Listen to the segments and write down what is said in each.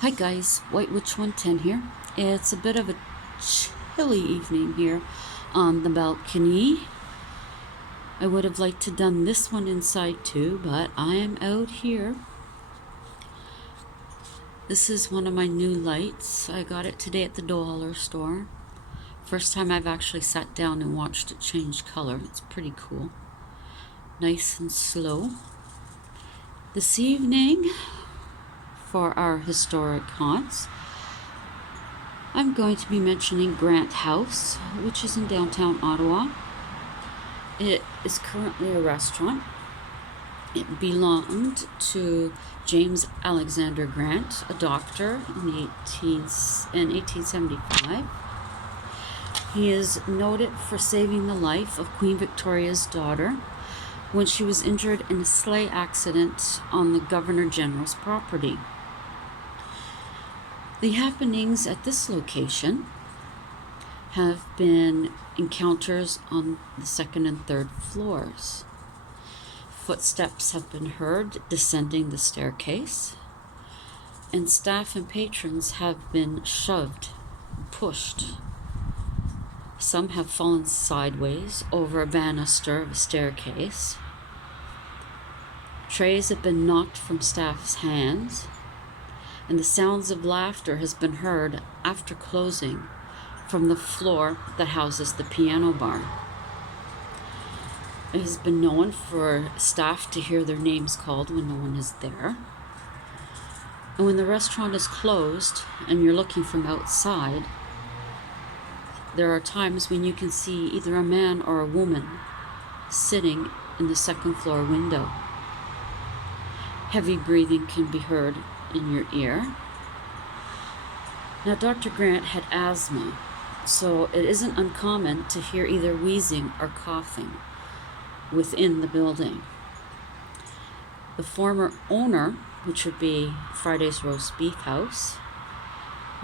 Hi guys, White Witch 110 here. It's a bit of a chilly evening here on the balcony. I would have liked to done this one inside too, but I am out here. This is one of my new lights. I got it today at the dollar store. First time I've actually sat down and watched it change color. It's pretty cool. Nice and slow. This evening, for our historic haunts, I'm going to be mentioning Grant House, which is in downtown Ottawa. It is currently a restaurant. It belonged to James Alexander Grant, a doctor in 1875. He is noted for saving the life of Queen Victoria's daughter when she was injured in a sleigh accident on the Governor General's property. The happenings at this location have been encounters on the second and third floors. Footsteps have been heard descending the staircase, and staff and patrons have been shoved, pushed. Some have fallen sideways over a banister of a staircase. Trays have been knocked from staff's hands, and the sounds of laughter has been heard after closing from the floor that houses the piano bar. It has been known for staff to hear their names called when no one is there. And when the restaurant is closed and you're looking from outside, there are times when you can see either a man or a woman sitting in the second floor window. Heavy breathing can be heard in your ear. Now, Dr. Grant had asthma, so it isn't uncommon to hear either wheezing or coughing within the building. The former owner, which would be Friday's Roast Beef House,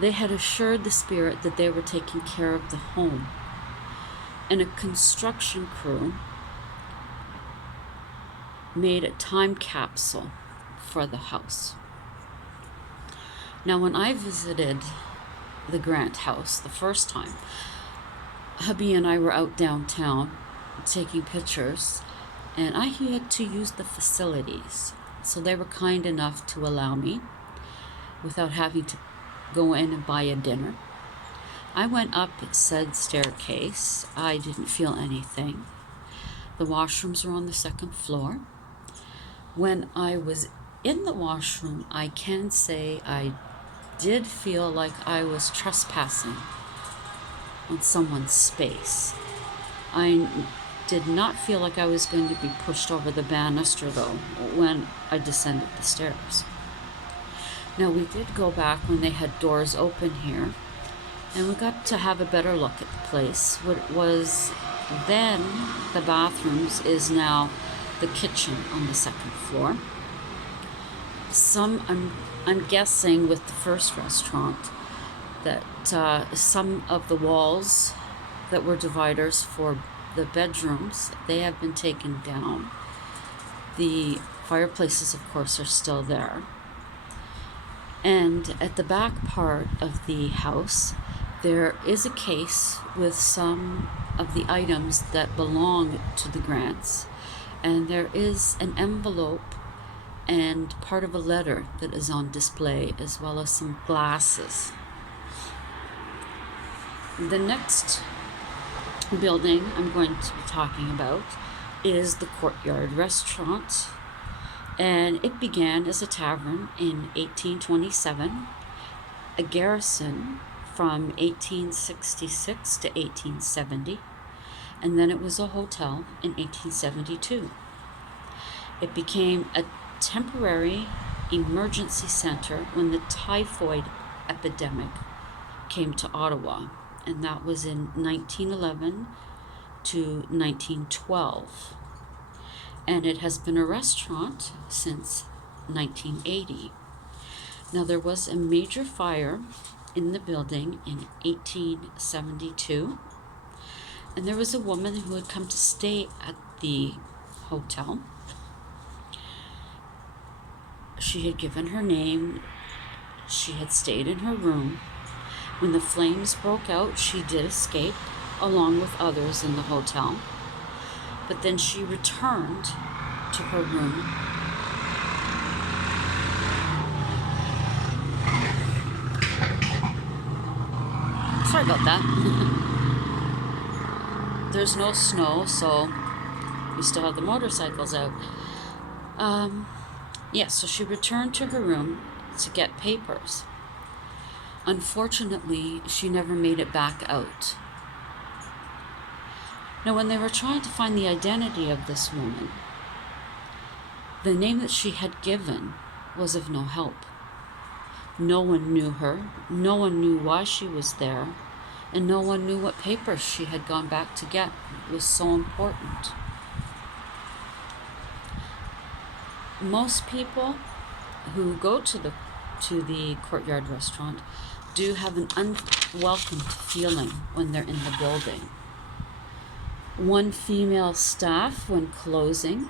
they had assured the spirit that they were taking care of the home, and a construction crew made a time capsule for the house. Now, when I visited the Grant House the first time, hubby and I were out downtown taking pictures, and I had to use the facilities. So they were kind enough to allow me without having to go in and buy a dinner. I went up said staircase. I didn't feel anything. The washrooms were on the second floor. When I was in the washroom, I can say I did feel like I was trespassing on someone's space. I did not feel like I was going to be pushed over the banister, though, when I descended the stairs. Now, we did go back when they had doors open here, and we got to have a better look at the place. What was then the bathrooms is now the kitchen on the second floor. I'm guessing with the first restaurant that some of the walls that were dividers for the bedrooms, they have been taken down. The fireplaces, of course, are still there. And at the back part of the house, there is a case with some of the items that belong to the Grants. And there is an envelope and part of a letter that is on display, as well as some glasses. The next building I'm going to be talking about is the Courtyard Restaurant, and it began as a tavern in 1827, a garrison from 1866 to 1870, and then it was a hotel in 1872. It became a temporary emergency center when the typhoid epidemic came to Ottawa, and that was in 1911 to 1912. And it has been a restaurant since 1980. Now, there was a major fire in the building in 1872, and there was a woman who had come to stay at the hotel. She had given her name. she had stayed in her room. When the flames broke out, she did escape, along with others in the hotel. But then she returned to her room. Sorry about that. There's no snow, so we still have the motorcycles out. So she returned to her room to get papers. Unfortunately, she never made it back out. Now, when they were trying to find the identity of this woman, the name that she had given was of no help. No one knew her, no one knew why she was there, and no one knew what papers she had gone back to get. It was so important. Most people who go to the Courtyard restaurant do have an unwelcomed feeling when they're in the building. One female staff, when closing,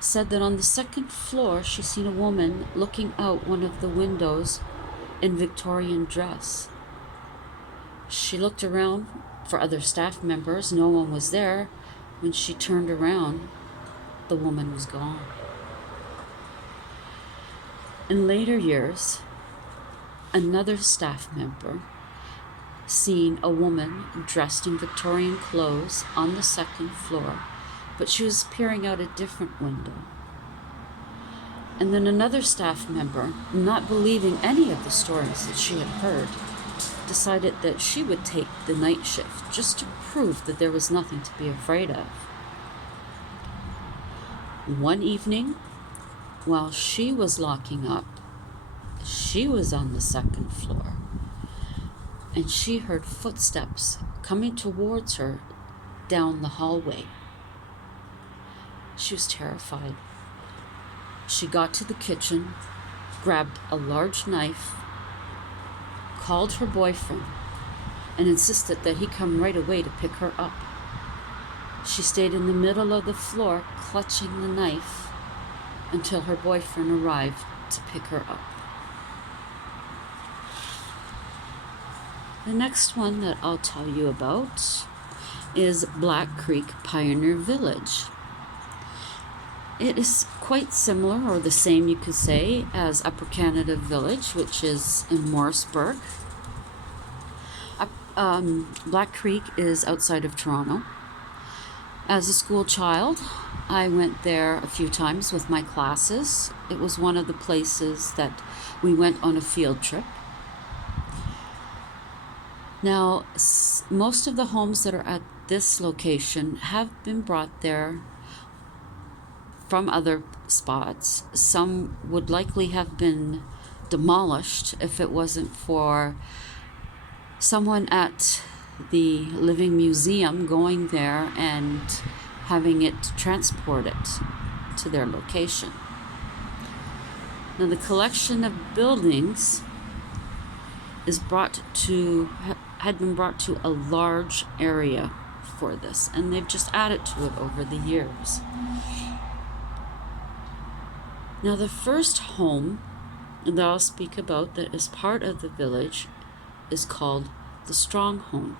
said that on the second floor she seen a woman looking out one of the windows in Victorian dress. She looked around for other staff members. No one was there. When she turned around, the woman was gone. In later years, another staff member seen a woman dressed in Victorian clothes on the second floor, but she was peering out a different window. And then another staff member, not believing any of the stories that she had heard, decided that she would take the night shift just to prove that there was nothing to be afraid of. One evening, while she was locking up, she was on the second floor, and she heard footsteps coming towards her down the hallway. She was terrified. She got to the kitchen, grabbed a large knife, called her boyfriend, and insisted that he come right away to pick her up. She stayed in the middle of the floor, clutching the knife, until her boyfriend arrived to pick her up. The next one that I'll tell you about is Black Creek Pioneer Village. It is quite similar, or the same you could say, as Upper Canada Village, which is in Morrisburg. Black Creek is outside of Toronto. As a school child, I went there a few times with my classes. It was one of the places that we went on a field trip. Now, most of the homes that are at this location have been brought there from other spots. Some would likely have been demolished if it wasn't for someone at the Living Museum going there and having it transported to their location. Now, the collection of buildings had been brought to a large area for this, and they've just added to it over the years. Now, the first home that I'll speak about that is part of the village is called the Strong Home.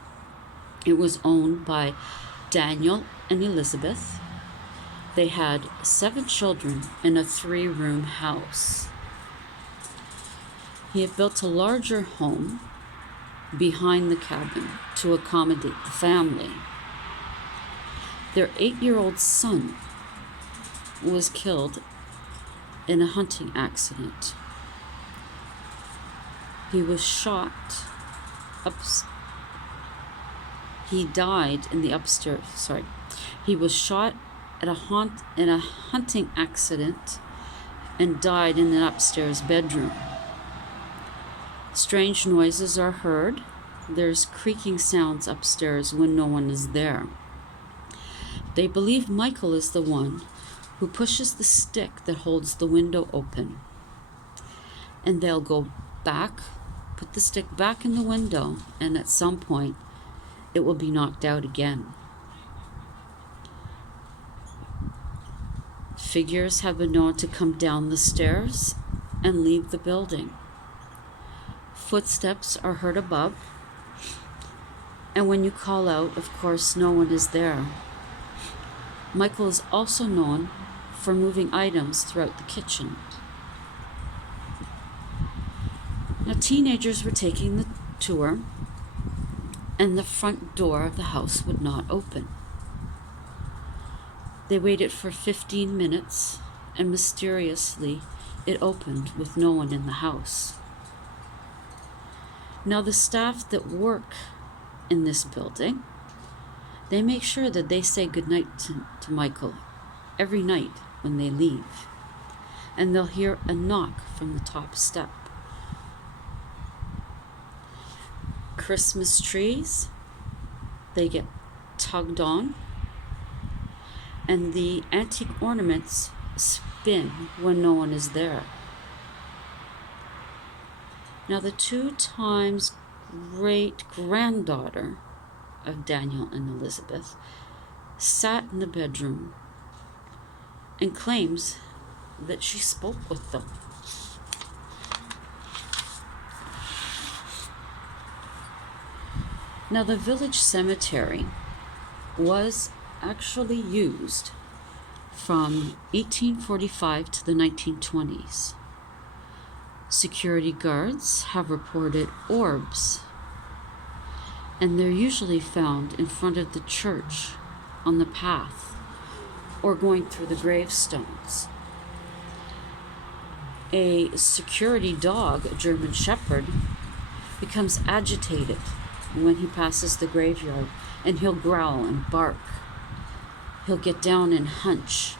It was owned by Daniel and Elizabeth. They had 7 children in a 3-room house. He had built a larger home behind the cabin to accommodate the family. Their 8-year-old son was killed in a hunting accident. He was shot he died in the upstairs, he was shot in a hunting accident and died in an upstairs bedroom. Strange noises are heard. There's creaking sounds upstairs when no one is there. They believe Michael is the one who pushes the stick that holds the window open. And they'll go back, put the stick back in the window, and at some point it will be knocked out again. Figures have been known to come down the stairs and leave the building. Footsteps are heard above, and when you call out, of course, no one is there. Michael is also known for moving items throughout the kitchen. Now, teenagers were taking the tour, and the front door of the house would not open. They waited for 15 minutes, and mysteriously, it opened with no one in the house. Now, the staff that work in this building, they make sure that they say goodnight to Michael every night when they leave. And they'll hear a knock from the top step. Christmas trees, they get tugged on, and the antique ornaments spin when no one is there. Now, the 2 times great-granddaughter of Daniel and Elizabeth sat in the bedroom and claims that she spoke with them. Now, the village cemetery was actually used from 1845 to the 1920s. Security guards have reported orbs, and they're usually found in front of the church on the path or going through the gravestones. A security dog, a German Shepherd, becomes agitated when he passes the graveyard, and he'll growl and bark. He'll get down and hunch,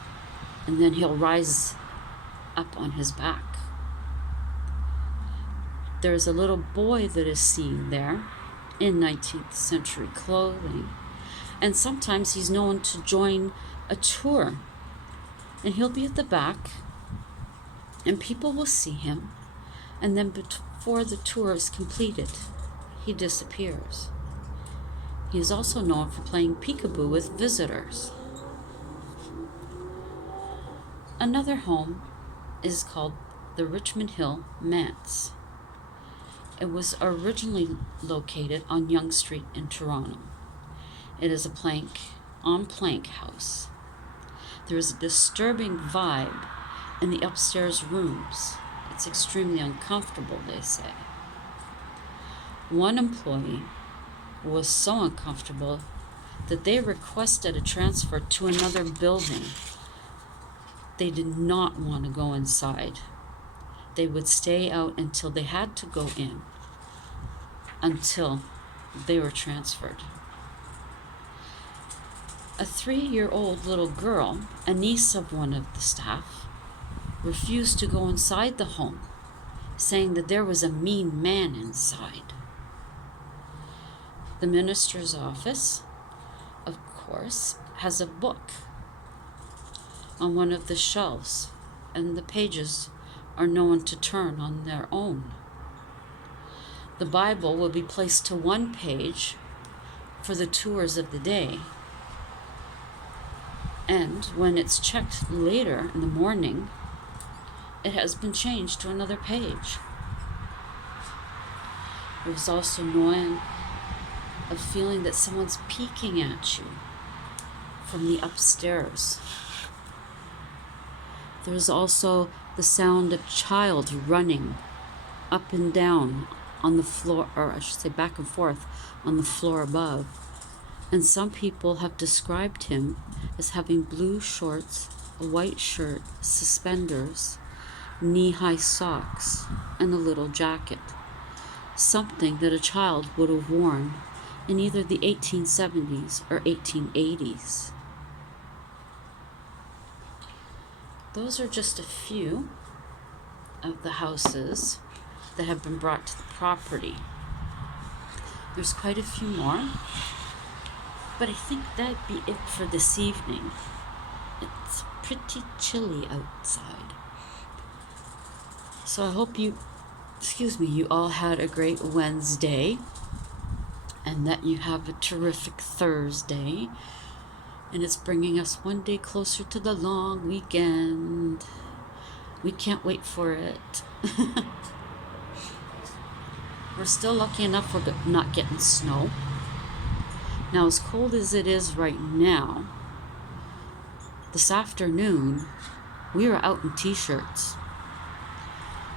and then he'll rise up on his back. There's a little boy that is seen there in 19th century clothing, and sometimes he's known to join a tour, and he'll be at the back, and people will see him, and then before the tour is completed, he disappears. He is also known for playing peekaboo with visitors. Another home is called the Richmond Hill Manse. It was originally located on Yonge Street in Toronto. It is a plank house. There is a disturbing vibe in the upstairs rooms. It's extremely uncomfortable, they say. One employee was so uncomfortable that they requested a transfer to another building. They did not want to go inside. They would stay out until they had to go in, until they were transferred. A 3-year-old little girl, a niece of one of the staff, refused to go inside the home, saying that there was a mean man inside. The minister's office, of course, has a book on one of the shelves, and the pages are known to turn on their own. The Bible will be placed to one page for the tours of the day, and when it's checked later in the morning, it has been changed to another page. There's also annoying of feeling that someone's peeking at you from the upstairs. There's also the sound of child running up and down on the floor, or I should say back and forth on the floor above. And some people have described him as having blue shorts, a white shirt, suspenders, knee-high socks, and a little jacket. Something that a child would have worn in either the 1870s or 1880s. Those are just a few of the houses that have been brought to the property. There's quite a few more, but I think that'd be it for this evening. It's pretty chilly outside. So I hope you all had a great Wednesday, and that you have a terrific Thursday. And it's bringing us one day closer to the long weekend. We can't wait for it. We're still lucky enough we're not getting snow. Now, as cold as it is right now, this afternoon, we were out in t-shirts.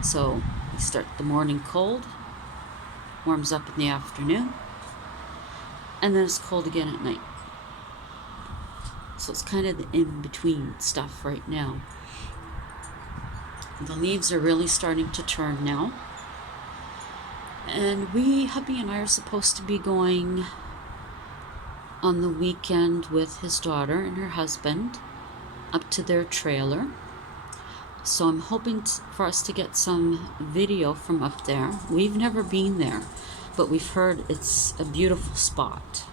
So we start the morning cold, warms up in the afternoon, and then it's cold again at night. So it's kind of the in-between stuff right now. The leaves are really starting to turn now. And hubby and I are supposed to be going on the weekend with his daughter and her husband up to their trailer. So I'm hoping for us to get some video from up there. We've never been there, but we've heard it's a beautiful spot.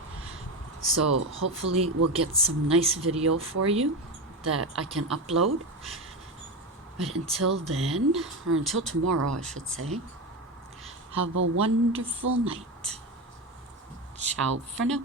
So hopefully we'll get some nice video for you that I can upload. But until then, or until tomorrow I should say, have a wonderful night. Ciao for now.